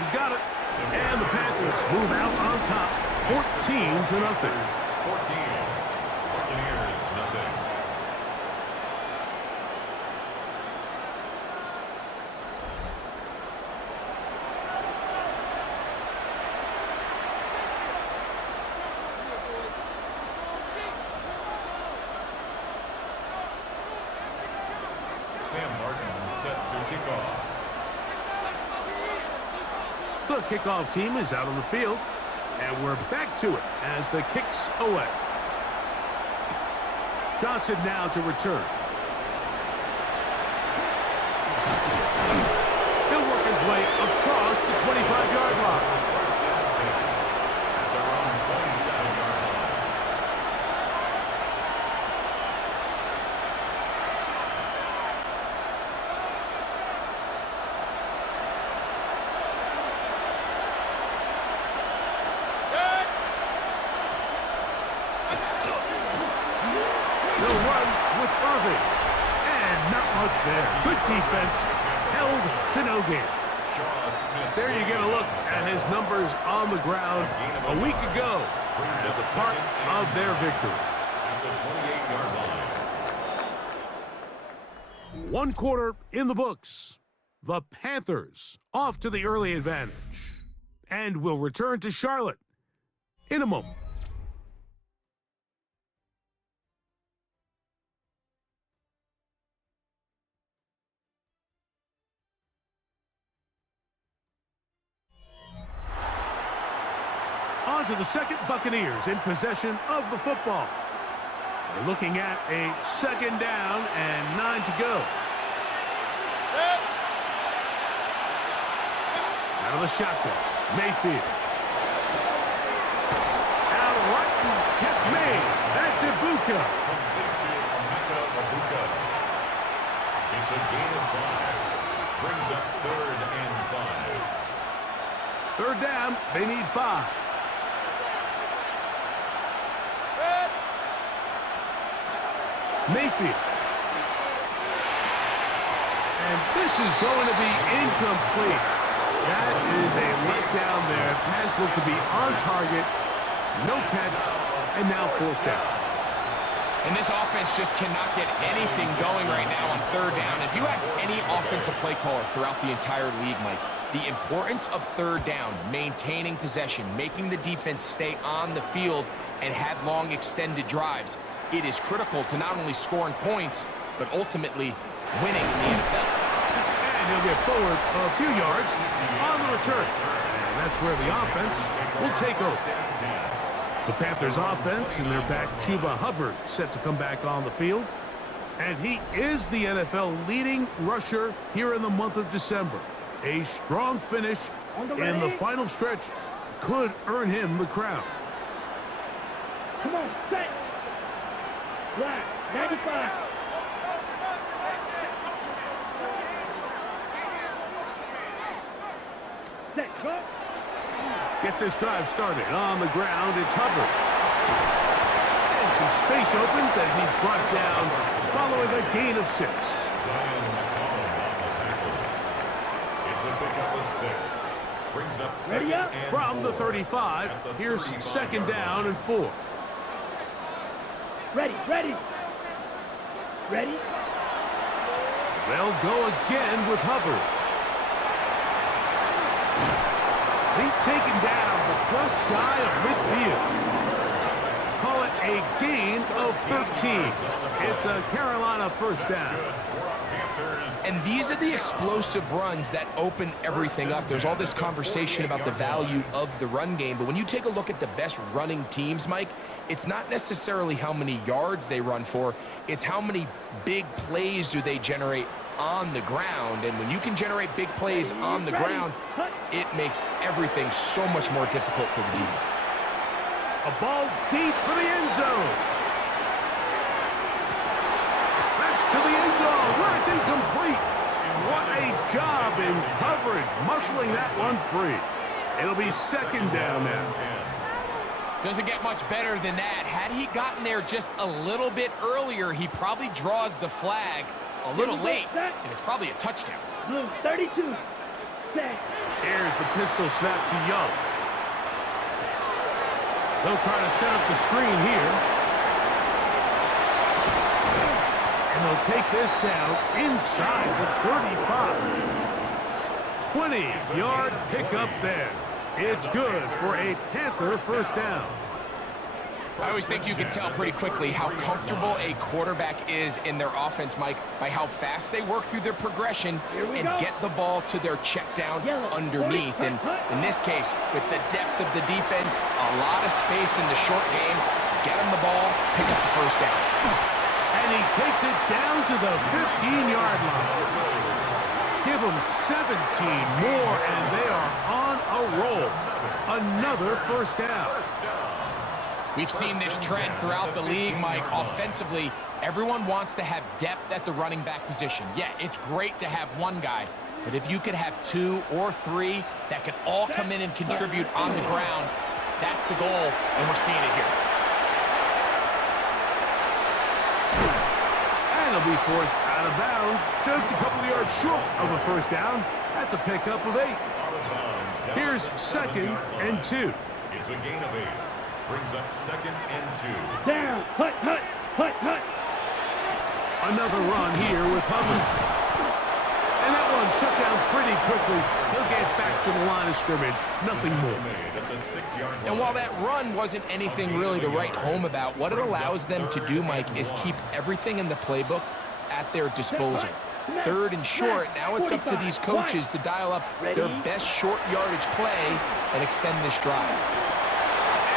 He's got it. And the Panthers move out on top, 14-0. 14. Buccaneers, nothing. Sam Martin set to kick off. The kickoff team is out on the field, and we're back to it as the kick's away. Johnson now to return. He'll work his way across the 25-yard line. First down taken at their own 27-yard line. They'll run with Irving. And not much there. Good defense. Held to no gain. There you get a look at his numbers on the ground a week ago as a part of their victory. At the 28-yard line. 1 quarter in the books. The Panthers off to the early advantage. And will return to Charlotte in a moment. On to the second, Buccaneers in possession of the football. We're looking at a 2nd down and 9 to go. Out of the shotgun. Mayfield. Out right. Catch made. That's Ibuka. It's a gain of 5. Brings up 3rd and 5. 3rd down. They need 5. Mayfield. And this is going to be incomplete. That is a letdown there. Pass looked to be on target. No catch. And now 4th down. And this offense just cannot get anything going right now on 3rd down. If you ask any offensive play caller throughout the entire league, Mike, the importance of 3rd down, maintaining possession, making the defense stay on the field and have long extended drives, it is critical to not only scoring points, but ultimately winning in the NFL. And he'll get forward a few yards on the return. And that's where the offense will take over. The Panthers offense and their back Chuba Hubbard set to come back on the field. And he is the NFL leading rusher here in the month of December. A strong finish in the final stretch could earn him the crown. Come on, set. Black, 95. Set, go. Get this drive started. On the ground, it's Hubbard. And some space opens as he's brought down following a gain of 6. It's a pickup of 6. Brings up 2nd and From 4. the 35, here's 2nd down and 4. Ready, ready. Ready? They'll go again with Hubbard. He's taken down, but just shy of midfield. Call it a gain of 13. It's a Carolina 1st down. And these are the explosive runs that open everything up. There's all this conversation about the value of the run game, but when you take a look at the best running teams, Mike, it's not necessarily how many yards they run for, it's how many big plays do they generate on the ground. And when you can generate big plays on the ground, it makes everything so much more difficult for the defense. A ball deep for the end zone. That's to the end zone where it's incomplete. What a job in coverage, muscling that one free. It'll be 2nd down now. Doesn't get much better than that. Had he gotten there just a little bit earlier, he probably draws the flag a little late, and it's probably a touchdown. Blue, 32. Set. Here's the pistol snap to Young. They'll try to set up the screen here. And they'll take this down inside the 35. 20-yard pickup there. It's good for a Panther 1st down. I always think you can tell pretty quickly how comfortable a quarterback is in their offense, Mike, by how fast they work through their progression and get the ball to their check down underneath. And in this case, with the depth of the defense, a lot of space in the short game, get him the ball, pick up the 1st down. And he takes it down to the 15-yard line. Give them 17 more, and they are on a roll. Another 1st down. We've seen this trend throughout the league, Mike. Offensively, everyone wants to have depth at the running back position. Yeah, it's great to have one guy, but if you could have 2 or 3 that could all come in and contribute on the ground, that's the goal, and we're seeing it here. And he'll be forced out of bounds, just a couple of yards short of a 1st down. That's a pickup of 8. Here's 2nd and 2. It's a gain of 8. Brings up 2nd and 2. Down. Hut, hut, hut, hut. Another run here with Hubbard. And that one shut down pretty quickly. He'll get back to the line of scrimmage. Nothing more. And while that run wasn't anything really to write home about, what it allows them to do, Mike, is keep everything in the playbook at their disposal. 3rd and short, now it's up to these coaches to dial up their best short yardage play and extend this drive.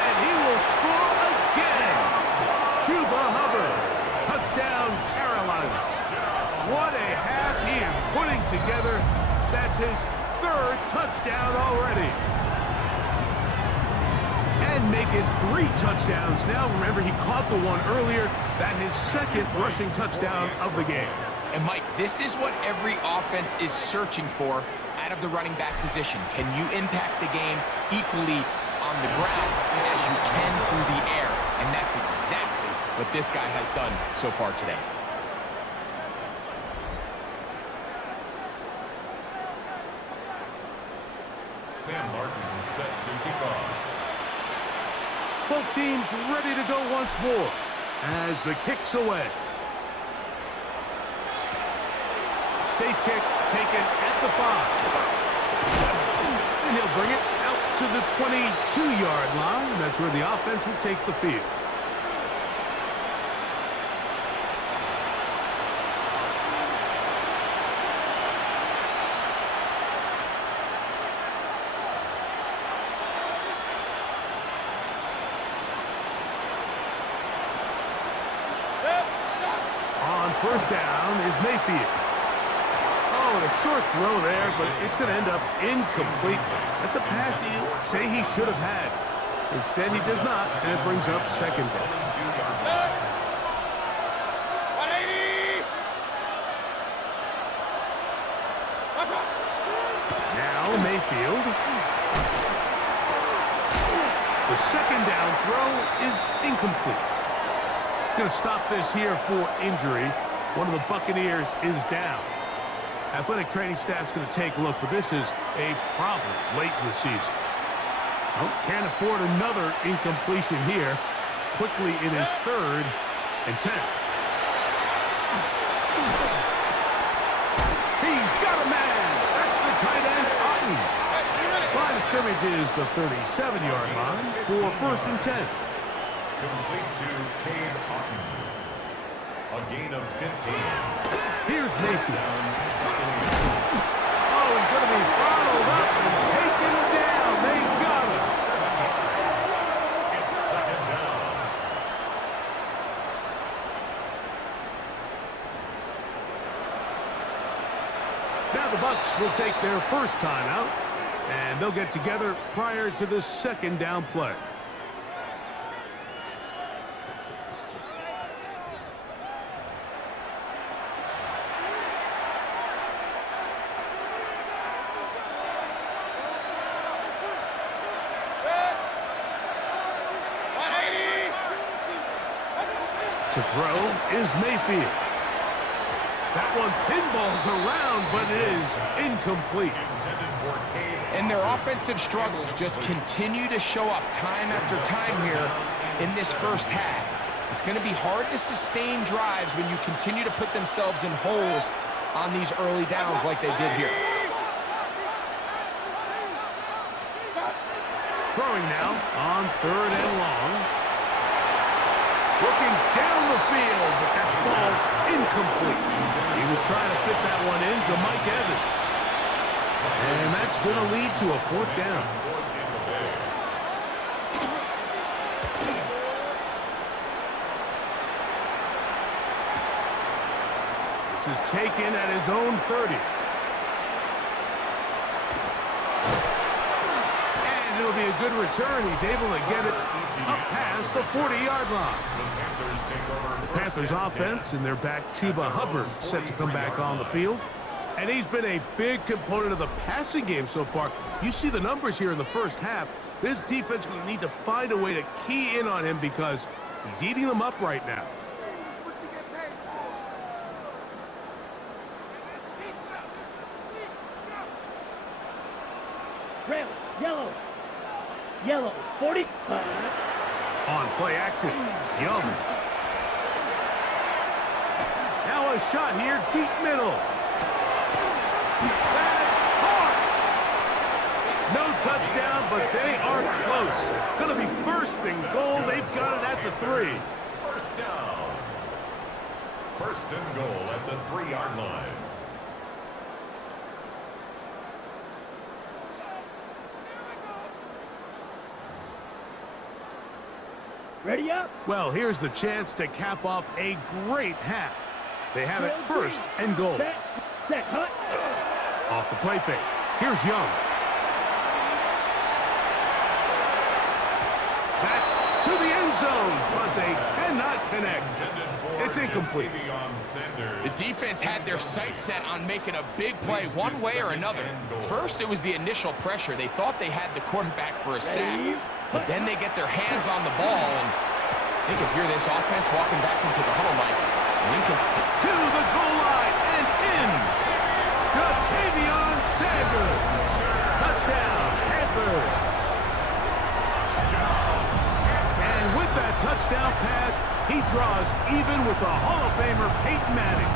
And he will score again. Chuba Hubbard. Touchdown, Carolina. What a half he is putting together. That's his 3rd touchdown already. And make it 3 touchdowns now. Remember, he caught the one earlier. That his second rushing touchdown of the game. And Mike, this is what every offense is searching for out of the running back position. Can you impact the game equally on the ground as you can through the air? And that's exactly what this guy has done so far today. Sam Martin set to kick off. Both teams ready to go once more as the kick's away. Safe kick taken at the 5. And he'll bring it out to the 22-yard line. That's where the offense will take the field. On first down is Mayfield. Oh, and a short throw there, but it's going to end up incomplete. That's a pass he'll say he should have had. Instead, he does not, and it brings up second down. Now Mayfield. The second down throw is incomplete. Going to stop this here for injury. One of the Buccaneers is down. Athletic training staff's going to take a look, but this is a problem late in the season. Oh, can't afford another incompletion here. Quickly in his 3rd and 10. He's got a man. That's the tight end, Otten. Line of scrimmage is the 37-yard line for 1st and 10. Complete to Cade Otten. A gain of 15. Here's Mayfield. Oh, he's going to be followed up and taken down. They got him. It's second down. Now the Bucs will take their first time out, and they'll get together prior to the second down play. To throw is Mayfield. That one pinballs around, but it is incomplete. And their offensive struggles just continue to show up time after time here in this first half. It's going to be hard to sustain drives when you continue to put themselves in holes on these early downs like they did here. Throwing now on 3rd and long. Looking down the field, but that ball's incomplete. He was trying to fit that one into Mike Evans. And that's going to lead to a 4th down. This is taken at his own 30. And it'll be a good return. He's able to get it up past the 40-yard line. The Panthers offense and their back Chuba Hubbard set to come back on the field. And he's been a big component of the passing game so far. You see the numbers here in the first half. This defense is going to need to find a way to key in on him because he's eating them up right now. Red, yellow. Yellow, 45. On play action, Young. Now a shot here, deep middle. That's hard. No touchdown, but they are close. It's going to be 1st and goal. They've got it at the 3. First down. 1st and goal at the 3-yard line. Ready up. Well, here's the chance to cap off a great half. They have it 1st and goal. Set, hut. Off the play fake. Here's Young. That's to the end zone, but they cannot connect. It's incomplete. The defense had their sights set on making a big play one way or another. First, it was the initial pressure. They thought they had the quarterback for a sack, but then they get their hands on the ball, and I think if you're this offense walking back into the huddle, Mike, Lincoln To the goal line and in. Ja'Tavion Sanders. Touchdown, Panthers. And with that touchdown pass, he draws even with the Hall of Famer Peyton Manning.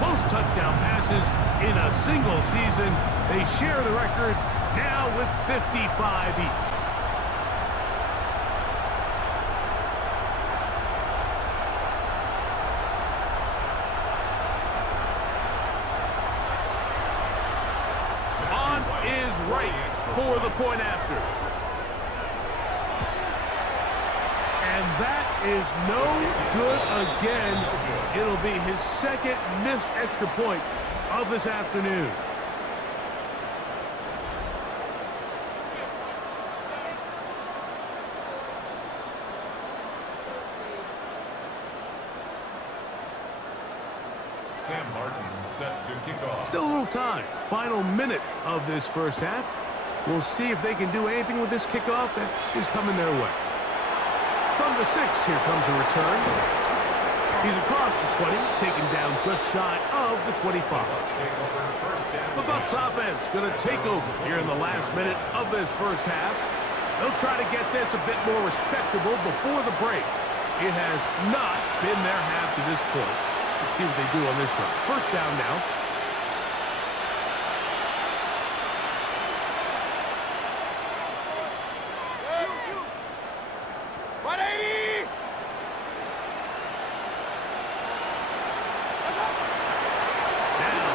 Most touchdown passes in a single season. They share the record now with 55 each. On is right for the point after. And that is no good again. It'll be his second missed extra point of this afternoon. Sam Martin set to kick off. Still a little time. Final minute of this first half. We'll see if they can do anything with this kickoff that is coming their way. From the 6, here comes a return. He's across the 20, taken down just shy of the 25. The Bucs offense going to take over here in the last minute of this first half. They'll try to get this a bit more respectable before the break. It has not been their half to this point. Let's see what they do on this drive. First down now.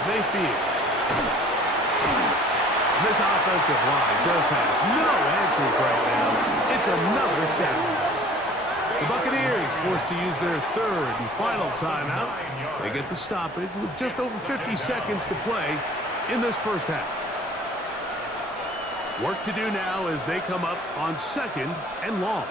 Mayfield. This offensive line just has no answers right now. It's another sack. The Buccaneers forced to use their third and final timeout. They get the stoppage with just over 50 seconds to play in this first half. Work to do now as they come up on 2nd and long.